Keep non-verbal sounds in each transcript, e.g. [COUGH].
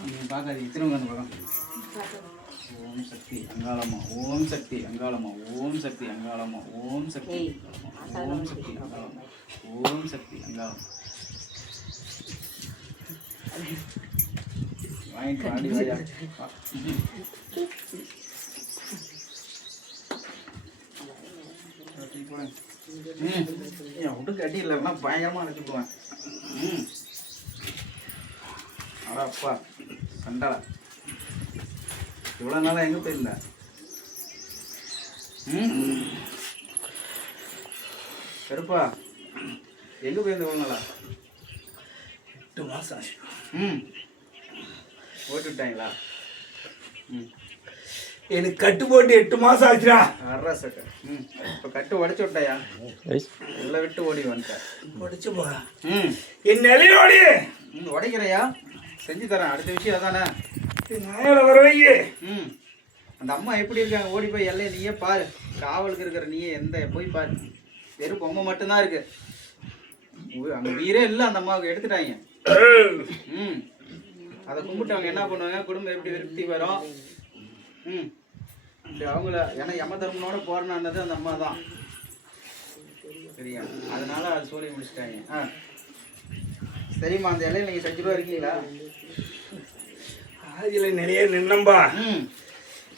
நீங்கள் பார்க்காதீங்க திரும்ப அந்த பக்கம் ஓம் சக்தி அங்காளம்மா ஓம் சக்தி அங்காளம்மா ஓம் சக்தி அங்காளம்மா ஓம் சக்தி ஓம் சக்தி அங்காளம்மா. ஓம் சக்தி அங்காளம்மா வாங்கிட்டு வாடி வாயா வா. தூக்கி போடுங்க. ம். என் உடுக்கு அடி இல்லைன்னா பயங்கரமா அடிச்சுடுவேன் ம். அடா அப்பா சண்டாளா இவ்வளோ நாளாக எங்கே போயிருந்த? ம். கருப்பா எங்கே போயிருந்த இவ்வளோ நாளா? எட்டு மாசம் ஆச்சு. ம். ம். எனக்கு கட்டு போட்டு எட்டு மாசம் ஆச்சுடா. அட்ரா சட்டை. ம் இப்போ கட்டு உடச்சி விட்டாயா? எல்லாம் விட்டு ஓடி வந்துட்டேன் முடிச்சு போறா ம். என் நிலையோடி ம் உடைக்கிறையா? செஞ்சு தரேன். அடுத்த விஷயம் அதானே? நாயில வர வையே ம். அந்த அம்மா எப்படி இருக்காங்க? ஓடி போய் எல்லையை நீயே பாரு. காவலுக்கு இருக்கிற நீயே எந்த போய் பாரு. வெறும் பொம்மை மட்டும்தான் இருக்கு. உ- அங்க வீரே இல்லை அந்த அம்மாவுக்கு. எடுத்துட்டாங்க. [COUGHS] ம். அதை கும்பிட்டு அவங்க என்ன பண்ணுவாங்க? குடும்பம் எப்படி விருத்தி வரும் ம். சரி அவங்கள ஏன்னா யம தர்மனோட போறனானது அந்த அம்மா தான். சரியா? அதனால அது சொல்லி முடிச்சிட்டாங்க. ஆ. சரிம்மா அந்த இலையில நீங்கள் செஞ்சு ரூபா இருக்கீங்களா? பாதியில நிறைய நின்னம்பா. ம்.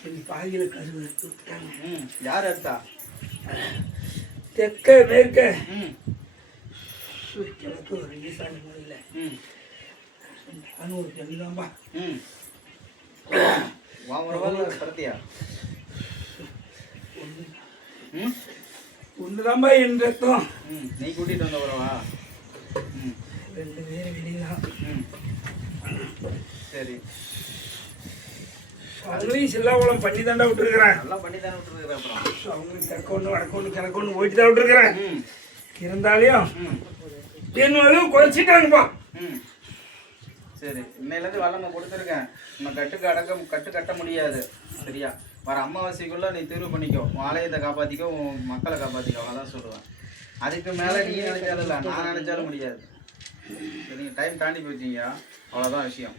என் பாதியில கருவு எடுத்து விட்டாங்க ம். யார் எடுத்தா? தெற்க மேற்க. ம். கிழக்கு ஒரு ஈசானி மூலையில. ம். நானும் ஒரு பெண்தான்பா ம். ஒண்ணுதான்பா என் ரத்தம். நீ கூட்டிட்டு வந்த ம். ரெண்டு பேரும் வெளியதான். ம். சரி. அவங்களையும் சில்லாவளம் பண்ணி தாண்டா விட்டுருக்கிறேன். நல்லா பண்ணி தானே அப்புறம். அவங்களுக்கு தெற்க ஒன்று வடக்கு ஒன்று கிழக்கு ஒன்று போயிட்டு தான் விட்டுருக்கிறேன் இருந்தாலையும் என் அதுவும் குறைச்சிட்டாங்கப்பா சரி இன்னையிலேருந்து வல்லமை கொடுத்துருக்கேன் நம்ம கட்டுக்கு அடக்க கட்டு கட்ட முடியாது. சரியா? வர அமாவாசைக்குள்ள நீ தீர்வு பண்ணிக்கோ. உன் ஆலயத்தை காப்பாற்றிக்கோ உன் மக்களை காப்பாற்றிக்கோ அவ்வளோதான் சொல்லுவேன். அதுக்கு மேலே நீ நினைச்சாலும் இல்லை நான் நினைச்சாலும் முடியாது. சரிங்க டைம் தாண்டி போயிட்டீங்க. அவ்வளோதான் விஷயம்.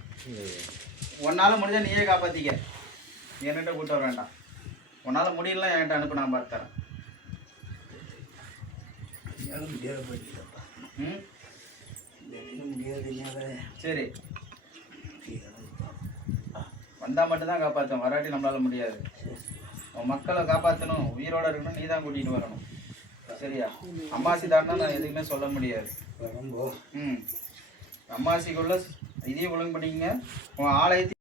உன்னால் முடிஞ்சா நீயே காப்பாற்றிக்க என்கிட்ட கூட்ட வர வேண்டாம். உன்னால் முடியலாம் என்கிட்ட அனுப்பு நான் பார்த்து தரேன். என்னால முடியாத போயிட்டுப்பா ம்? முடியாது சரி. வந்தால் மட்டும்தான் காப்பாற்றும் வராட்டி நம்மளால முடியாது. மக்களை காப்பாற்றணும் உயிரோட இருக்கணும். நீ தான் கூட்டிகிட்டு வரணும் சரியா? அம்மாசி தாண்டா நான் எதுவுமே சொல்ல முடியாது. ம். அம்மாசிக்குள்ள இதையும் ஒழுங்கு பண்ணிக்கங்க உன் ஆலயத்தையும்